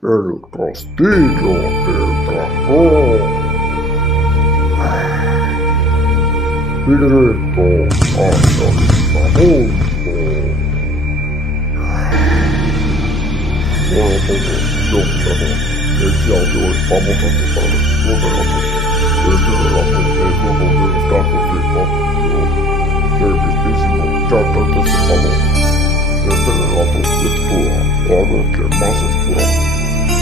El castillo del dragón. Directo hacia el inframundo. Bueno, todos, yo observo. El día de hoy vamos a contarles un relato. Este relato es uno de los casos de patrimonio del mismísimo Jack el Destripador. Este relato se titula La noche más oscura.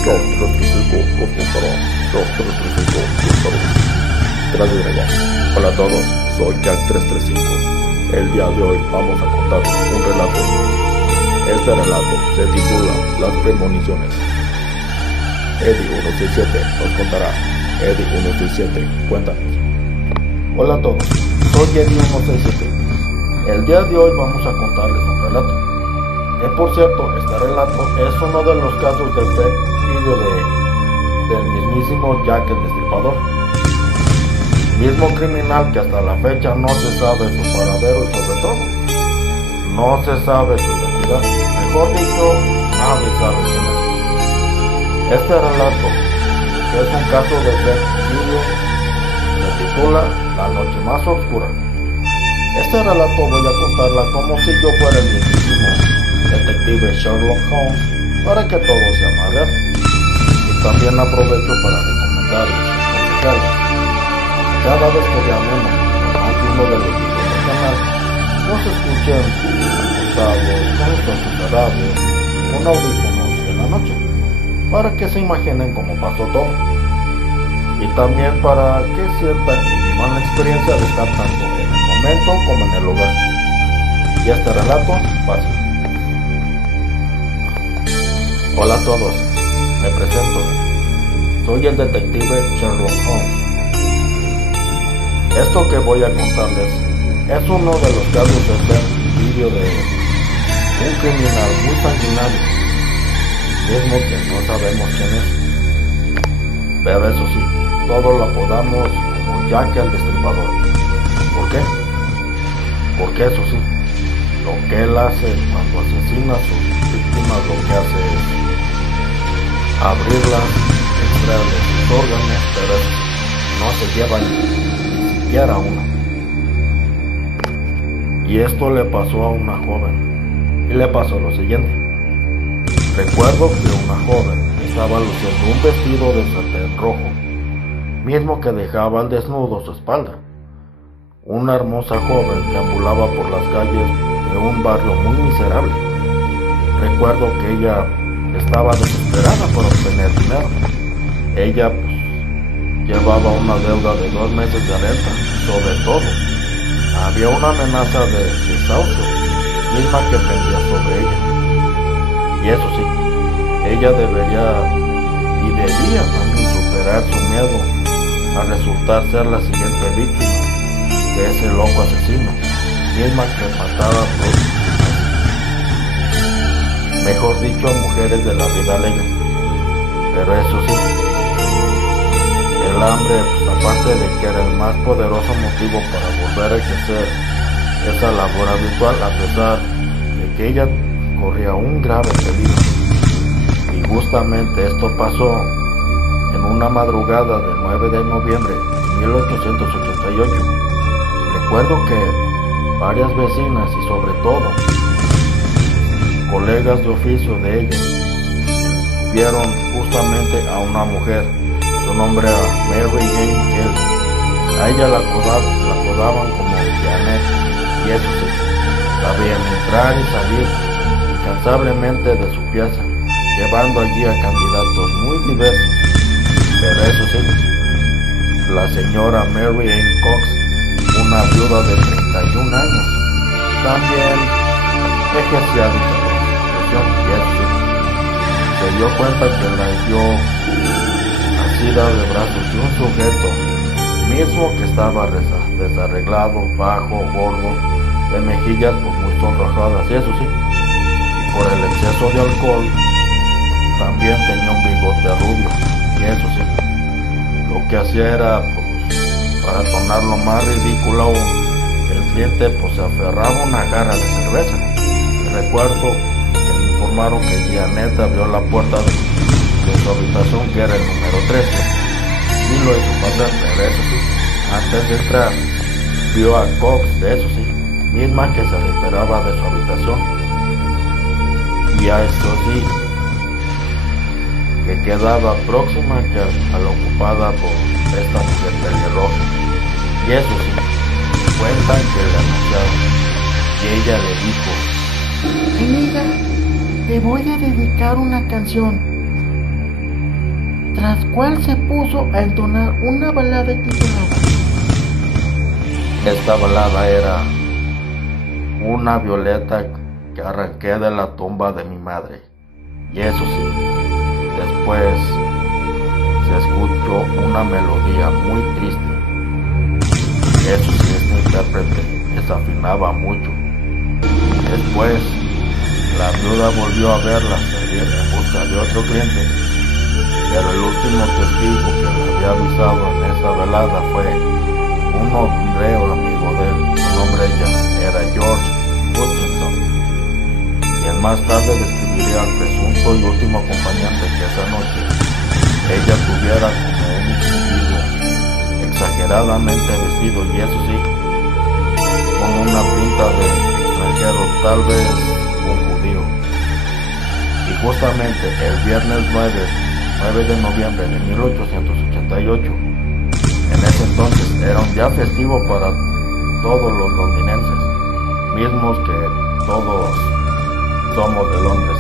Jack 335 nos contará. Jack 335 nos contará. Gracias, Rega. Hola a todos, soy Jack 335. El día de hoy vamos a contarles un relato. Este relato se titula Las premoniciones. Eddie 167 nos contará. Eddie 167, cuéntanos. Hola a todos, soy Eddie 167. El día de hoy vamos a contarles un relato. Que por cierto, este relato es uno de los casos del vídeo del mismísimo Jack el Destripador. Mismo criminal que hasta la fecha no se sabe su paradero y sobre todo no se sabe su identidad. Mejor dicho, nadie sabe quién es. Este relato, que es un caso de vídeo, se titula La noche más oscura. Este relato voy a contarla como si yo fuera el mismísimo detective Sherlock Holmes, para que todo sea más real. Y también aprovecho para recomendarles y aconsejarles. Cada vez que vean uno de los videos del canal, no se escuchen acostados, con separados, con audífonos en la noche, para que se imaginen cómo pasó todo. Y también para que sientan y vivan la experiencia de estar tanto en el momento como en el lugar. Y este relato pasa. Hola a todos, me presento. Soy el detective Sherlock Holmes. Esto que voy a contarles es uno de los casos de este vídeo de un criminal muy sanguinario, mismo que no sabemos quién es. Pero eso sí, todos lo apodamos como Jack el Destripador. ¿Por qué? Porque eso sí, lo que él hace cuando asesina a sus víctimas, lo que hace es abrirlas, extraerles sus órganos, pero no se lleva ni siquiera uno. Y esto le pasó a una joven, y le pasó lo siguiente. Recuerdo que una joven estaba luciendo un vestido de satén rojo, mismo que dejaba al desnudo su espalda. Una hermosa joven que ambulaba por las calles de un barrio muy miserable. Recuerdo que ella estaba desesperada por obtener dinero. Ella llevaba una deuda de 2 meses de renta. Sobre todo, había una amenaza de desahucio, misma que pendía sobre ella. Y eso sí, ella debía también superar su miedo a resultar ser la siguiente víctima de ese loco asesino, misma que mataba a mejor dicho, a mujeres de la vida alegre. Pero eso sí, el hambre, aparte de que era el más poderoso motivo para volver a ejercer esa labor habitual, a pesar de que ella corría un grave peligro. Y justamente esto pasó en una madrugada del 9 de noviembre de 1888. Recuerdo que varias vecinas y sobre todo colegas de oficio de ella vieron justamente a una mujer. Su nombre era Mary Jane Kelly. A ella la apodaban como Janet, y eso sí, sabían entrar y salir incansablemente de su pieza, llevando allí a candidatos muy diversos. Pero eso sí, la señora Mary Ann Cox, una viuda de 31 años, también ejercía dicha profesión, y eso sí, se dio cuenta que la halló asida de brazos de un sujeto, mismo que estaba desarreglado, bajo, gordo, de mejillas muy sonrojadas, y eso sí, y por el exceso de alcohol, también tenía un bigote rubio, y eso sí, lo que hacía era, para tornarlo más ridículo aún, el cliente se aferraba a una jarra de cerveza. Y recuerdo que me informaron que Janet abrió la puerta de su habitación, que era el número 13, y lo hizo pasar, pero eso sí, antes de entrar, vio a Cox, de eso sí, misma que se retiraba de su habitación, y a esto sí, que quedaba próxima a la ocupada por esta mujer pelirroja, y eso sí, cuentan que le anunciaron, y ella le dijo: amiga, te voy a dedicar una canción, tras cual se puso a entonar una balada titulada. Esta balada era una violeta que arranqué de la tumba de mi madre, y eso sí, después se escuchó una melodía muy triste. Eso sí, este intérprete desafinaba mucho. Después, la viuda volvió a verla salir en busca de otro cliente, pero el último testigo que le había avisado en esa velada fue un obrero amigo de él. Su nombre ya era George Hutchinson, quien más tarde describiría al presunto y último acompañante que esa noche ella tuviera como un individuo exageradamente vestido, y eso sí, con una pinta de extranjero, tal vez un judío. Y justamente el viernes 9 de noviembre de 1888, en ese entonces era un día festivo para todos los londinenses, mismos que todos somos de Londres.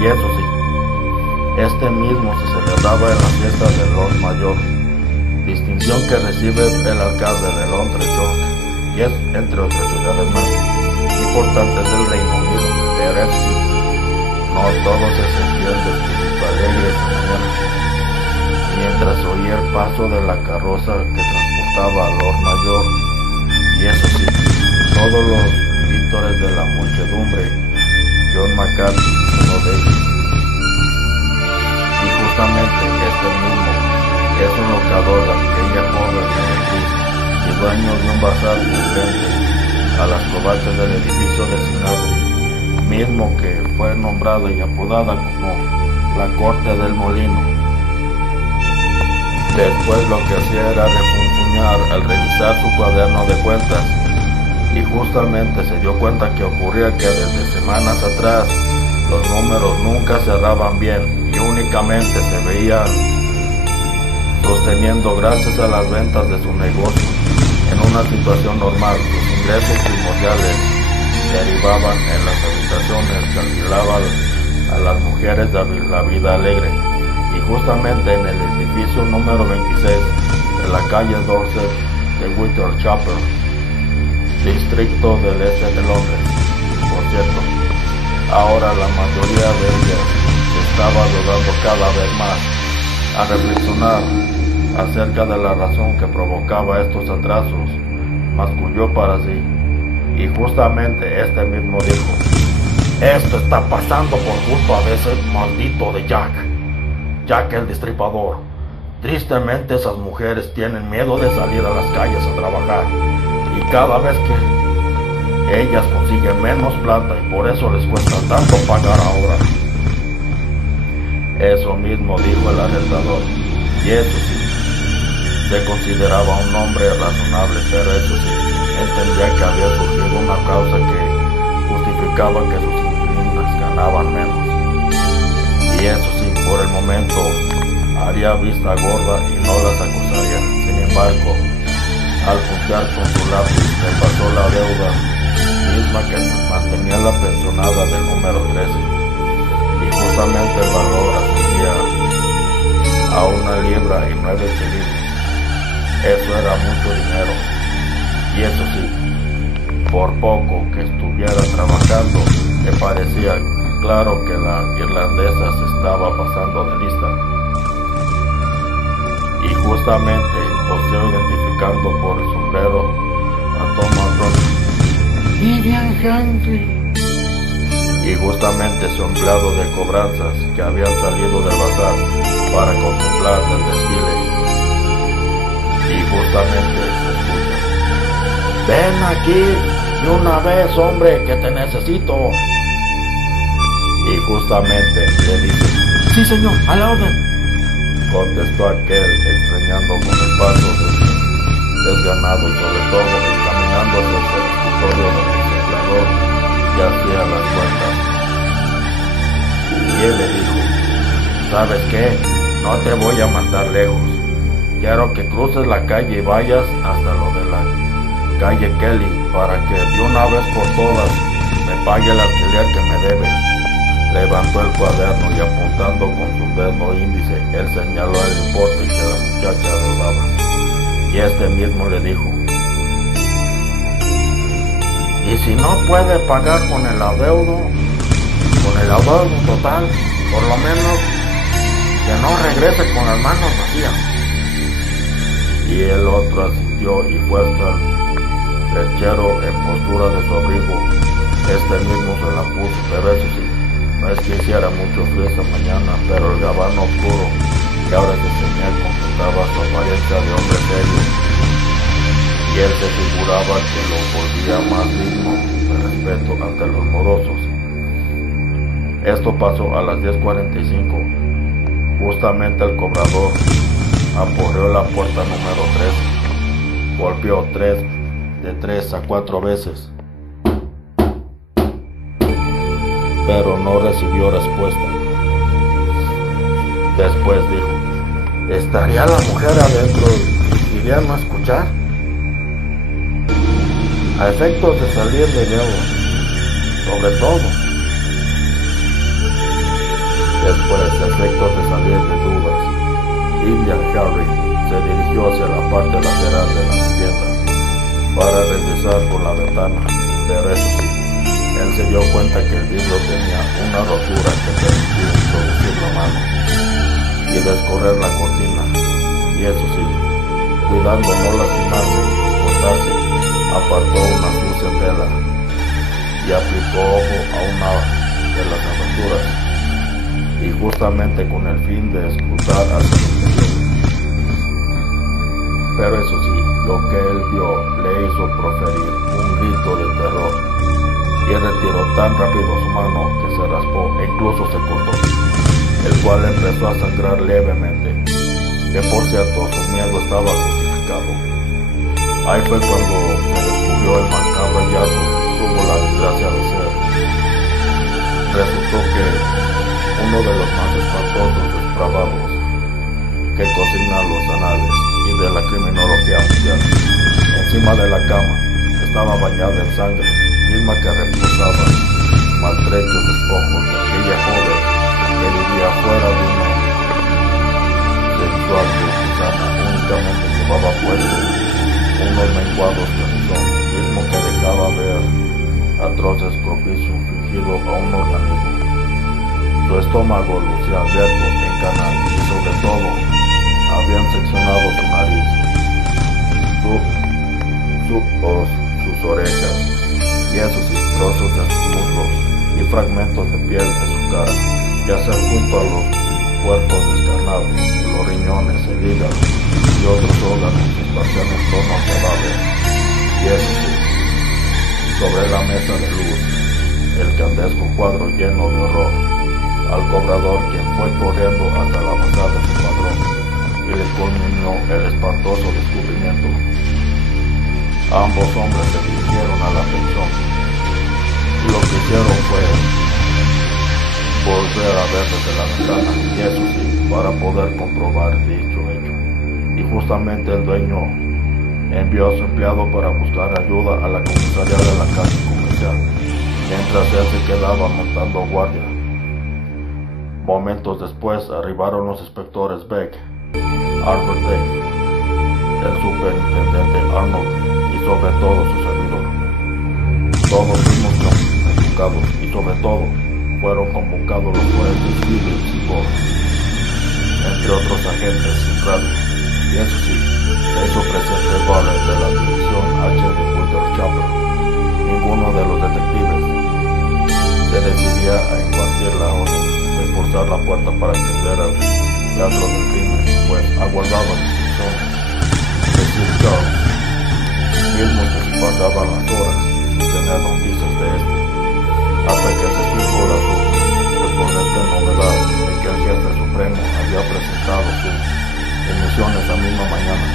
Y eso sí, este mismo se celebraba en la fiesta de Lord Mayor, distinción que recibe el alcalde de Londres, York, y es entre otras ciudades más importantes del Reino Unido. Pero eso sí, no todos se sentían de espíritu alegre esa mañana, mientras oía el paso de la carroza que transportaba a Lord Mayor, y eso sí, todos los vítores de la muchedumbre, John McCarthy, uno de ellos, y justamente este mismo es un locador de aquella joven meretriz y dueño de un bazar frente a las covachas del edificio designado, mismo que fue nombrado y apodada como la Corte del Molino. Después lo que hacía era refunfuñar al revisar su cuaderno de cuentas, y justamente se dio cuenta que ocurría que desde semanas atrás los números nunca cerraban bien y únicamente se veían sosteniendo gracias a las ventas de su negocio. En una situación normal, sus ingresos primordiales derivaban en las habitaciones que alquilaban a las mujeres de la vida alegre, y justamente en el edificio número 26 de la calle Dorset de Whitechapel, distrito del este de Londres. Por cierto, ahora la mayoría de ellas estaba dudando cada vez más a reflexionar acerca de la razón que provocaba estos atrasos, masculló para sí, y justamente este mismo dijo: esto está pasando por culpa de ese maldito de Jack el Destripador. Tristemente esas mujeres tienen miedo de salir a las calles a trabajar, y cada vez que ellas consiguen menos plata, y por eso les cuesta tanto pagar ahora. Eso mismo dijo el arrestador, y eso sí, se consideraba un hombre razonable, pero eso sí, entendía que había surgido una causa que justificaba que sus inquilinos ganaban menos, y eso sí, por el momento haría vista gorda y no las acusaría. Sin embargo, al puntear con su lápiz, le pasó la deuda misma que mantenía la pensionada del número 13, y justamente el valor ascendía a 1 libra y 9 chelines. Eso era mucho dinero, y eso sí, por poco que estuviera trabajando, le parecía claro que la irlandesa se estaba pasando de lista, y justamente poseo identificando por el sombrero a Thomas Roth, Vivian Henry, y justamente su empleado de cobranzas que habían salido del bazar para contemplar el desfile. Y justamente se escucha: ven aquí de una vez, hombre, que te necesito. Y justamente le dice: Sí, señor, a la orden, contestó aquel, extrañando con el paso desganado y sobre todo caminando hacia el escritorio del legislador que hacía las cuentas. Y él le dijo: ¿sabes qué? No te voy a mandar lejos. Quiero que cruces la calle y vayas hasta lo de la calle Kelly para que de una vez por todas me pague el alquiler que me debe. Levantó el cuaderno y apuntando con su dedo índice, él señaló el importe que la muchacha adeudaba. Y este mismo le dijo: y si no puede pagar con el adeudo total, por lo menos que no regrese con las manos vacías. Y el otro asistió y fue hasta el lechero en postura de su abrigo. Este mismo se la puso, pero eso sí, no es que hiciera mucho frío esa mañana, pero el gabán oscuro que ahora se señal completaba su apariencia de hombre serio, y él se figuraba que lo volvía más digno de respeto ante los morosos. Esto pasó a las 10:45. Justamente el cobrador aporreó la puerta número 3, golpeó de 3 a 4 veces, pero no recibió respuesta. Después dijo: ¿estaría la mujer adentro y iría no escuchar? A efectos de salir de nuevo, sobre todo. Después, a efectos de salir de dudas, Indian Harry se dirigió hacia la parte lateral de la vivienda para regresar por la ventana, pero eso sí, él se dio cuenta que el vidrio tenía una rotura que permitía introducir la mano y descorrer la cortina, y eso sí, cuidando no lastimarse y cortarse, apartó una sucia tela y aplicó ojo a una de las aberturas, y justamente con el fin de escrutar hacia el interior. Pero eso sí, lo que él vio le hizo proferir un grito de terror, y retiró tan rápido su mano que se raspó e incluso se cortó, el cual empezó a sangrar levemente, que por cierto su miedo estaba justificado. Ahí fue cuando se descubrió el macabro hallazgo que tuvo la desgracia de ser. Resultó que uno de los más espantosos depravados que cocinan los anales y de la criminología mundial, encima de la cama estaba bañada en sangre, misma que reposaba maltrechos despojos de aquella joven que vivía fuera de una sensual curtisana. Únicamente llevaba puesto unos menguados camisón, mismo que dejaba ver atroces propicios fingido a un organismo. Su estómago lucía abierto en canal y sobre todo habían seccionado su nariz, sus orejas, y esos trozos de sus muslos y fragmentos de piel de su cara, ya sea junto a los cuerpos descarnados, los riñones, el hígado y otros órganos que esparcían en torno al cadáver. Y eso sí, sobre la mesa de luz, el candesco cuadro lleno de horror al cobrador, quien fue corriendo hasta la mesa de su padrón y le comunicó el espantoso descubrimiento. Ambos hombres se dirigieron a la pensión y lo que hicieron fue volver a ver desde la ventana, y eso sí, para poder comprobar dicho hecho. Y justamente el dueño envió a su empleado para buscar ayuda a la comisaría de la casa comercial, mientras él se quedaba montando guardia. Momentos después arribaron los inspectores Beck, Albert Day, el superintendente Arnold y sobre todo su servidor. Todos fuimos convocados y sobre todo fueron convocados los forenses Phillips y Bob, entre otros agentes sin radio. Y eso sí, se hizo presente Barrett de la división H de Whitechapel. Ninguno de los detectives se decidía a impartir la orden de forzar la puerta para acceder al teatro del crimen, pues aguardaban instrucciones de Sir Charles, mismo que se pasaban las horas sin tener noticias de este, hasta que se supo la sorprendente novedad de que que el jefe supremo había presentado sus emisiones la misma mañana.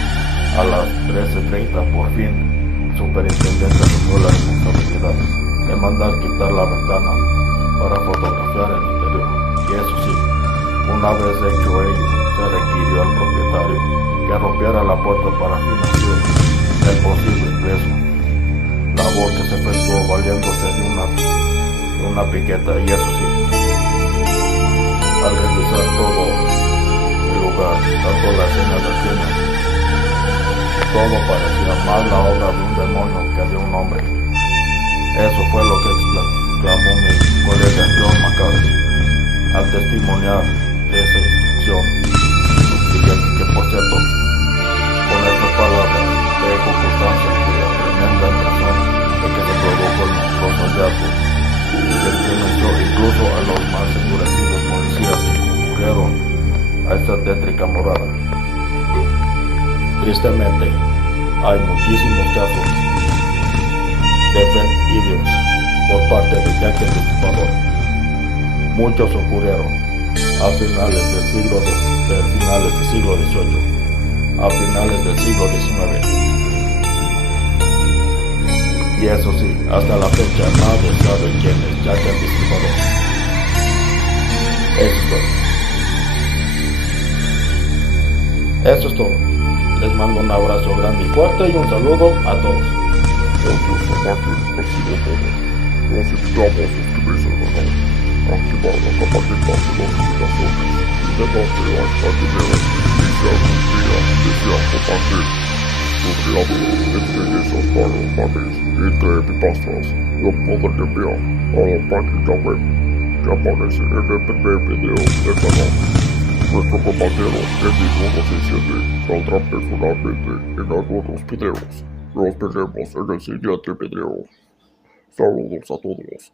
A las 13:30 por fin el superintendente asumió la responsabilidad de mandar quitar la ventana para fotografiar el interior. Y eso sí, una vez hecho ello, se requirió al propietario que rompiera la puerta para financiar el posible ingreso, labor que se efectuó valiéndose de una piqueta. Y eso sí, al revisar todo el lugar, tanto la escena del crimen, todo parecía más la obra de un demonio que de un hombre. Eso fue lo que exclamó mi colega John McCarthy al testimoniar esa instrucción siguiente, que por cierto, con estas palabras dejo constancia de la tremenda impresión de que se produjo el monstruoso hallazgo, que estremeció incluso a los más endurecidos policías que concurrieron a esta tétrica morada. Tristemente, hay muchísimos casos de femicidios por parte de Jack el Destripador. Muchos ocurrieron a finales del siglo XVIII, a finales del siglo XIX. Y eso sí, hasta la fecha nadie sabe quién es Jack el Destripador. Eso es todo. Les mando un abrazo grande y fuerte y un saludo a todos. Gracias a Martín, ha sido todo. Los invitamos a suscribirse al canal, activar la campanita de notificaciones y denle like al video. Y si algún día desean compartir sus creados entre esas mames y creepypastas, lo pueden enviar a la página web que aparece en el primer video del canal. Nuestro compañero Eddie167 saldrá personalmente en algunos videos. Nos veremos en el siguiente video. Saludos a todos.